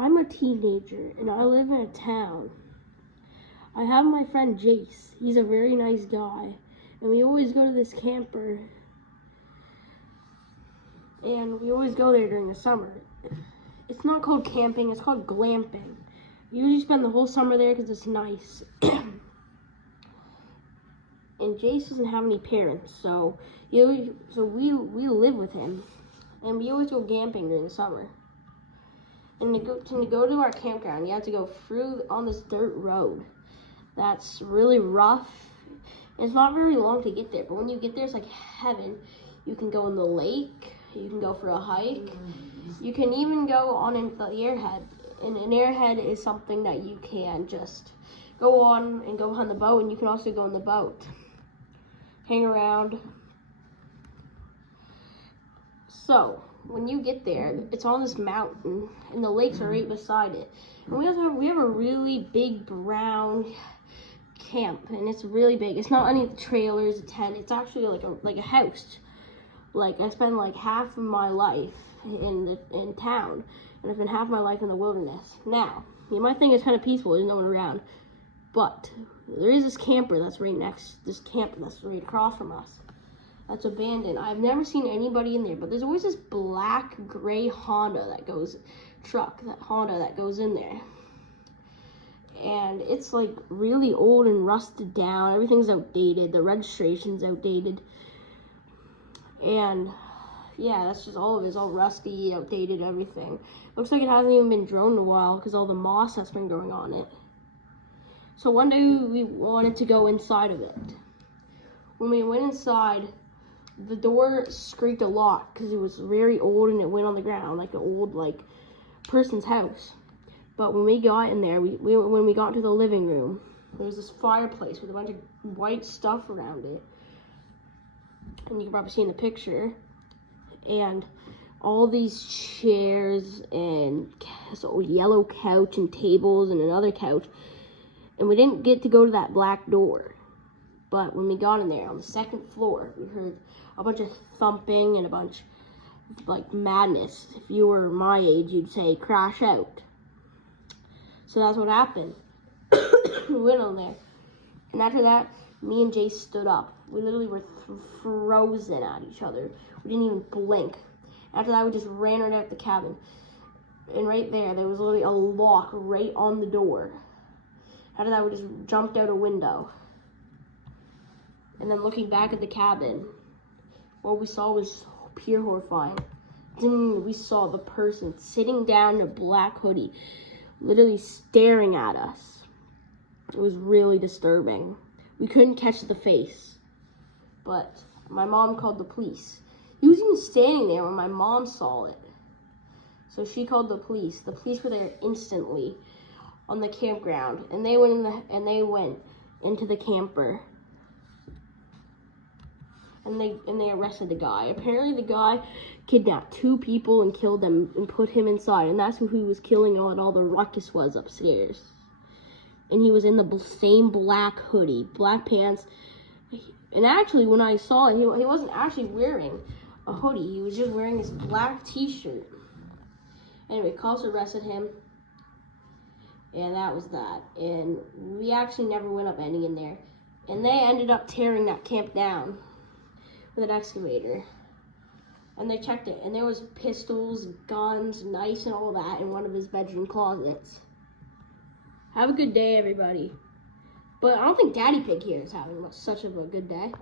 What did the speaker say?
I'm a teenager and I live in a town. I have my friend Jace. He's a very nice guy. And we always go to this camper. And we always go there during the summer. It's not called camping, it's called glamping. We usually spend the whole summer there because it's nice. And Jace doesn't have any parents, so we live with him. And we always go camping during the summer. And to go to our campground, you have to go through on this dirt road that's really rough. It's not very long to get there, but when you get there, it's like heaven. You can go in the lake, you can go for a hike, you can even go on in the airhead. And an airhead is something that you can just go on and go on the boat, and you can also go in the boat, hang around. So when you get there, it's on this mountain, and the lakes are right beside it. And we have a really big brown camp, and it's really big. It's not any trailers, a tent. It's actually like a house. Like I spend like half of my life in town, and I spend half my life in the wilderness. Now you might think it's kind of peaceful. There's no one around, but there is this camper that's right across from us. That's abandoned. I've never seen anybody in there, but there's always this black gray Honda that goes in there. And it's like really old and rusted down. Everything's outdated. The registration's outdated. And yeah, that's just all of it. It's all rusty, outdated, everything. Looks like it hasn't even been droned in a while because all the moss has been growing on it. So one day we wanted to go inside of it. When we went inside, the door squeaked a lot because it was very old and it went on the ground like an old person's house. But when we got in there, when we got into the living room, there was this fireplace with a bunch of white stuff around it, and you can probably see in the picture, and all these chairs and so yellow couch and tables and another couch, and we didn't get to go to that black door. But when we got in there, on the second floor, we heard a bunch of thumping and a bunch of madness. If you were my age, you'd say crash out. So that's what happened. We went on there. And after that, me and Jace stood up. We literally were frozen at each other. We didn't even blink. After that, we just ran right out the cabin. And right there was literally a lock right on the door. After that, we just jumped out a window. And then looking back at the cabin, what we saw was pure horrifying. Then we saw the person sitting down in a black hoodie, literally staring at us. It was really disturbing. We couldn't catch the face, but my mom called the police. He was even standing there when my mom saw it. So she called the police. The police were there instantly on the campground, and they went into the camper. And they arrested the guy. Apparently the guy kidnapped 2 people and killed them and put him inside. And that's who he was killing all the ruckus was upstairs. And he was in the same black hoodie, black pants. And actually, when I saw it, he wasn't actually wearing a hoodie. He was just wearing his black t-shirt. Anyway, cops arrested him. And that was that. And we actually never went up any in there. And they ended up tearing that camp down with an excavator, and they checked it, and there was pistols, guns, knives, and all that in one of his bedroom closets. Have a good day, everybody. But I don't think Daddy Pig here is having such of a good day.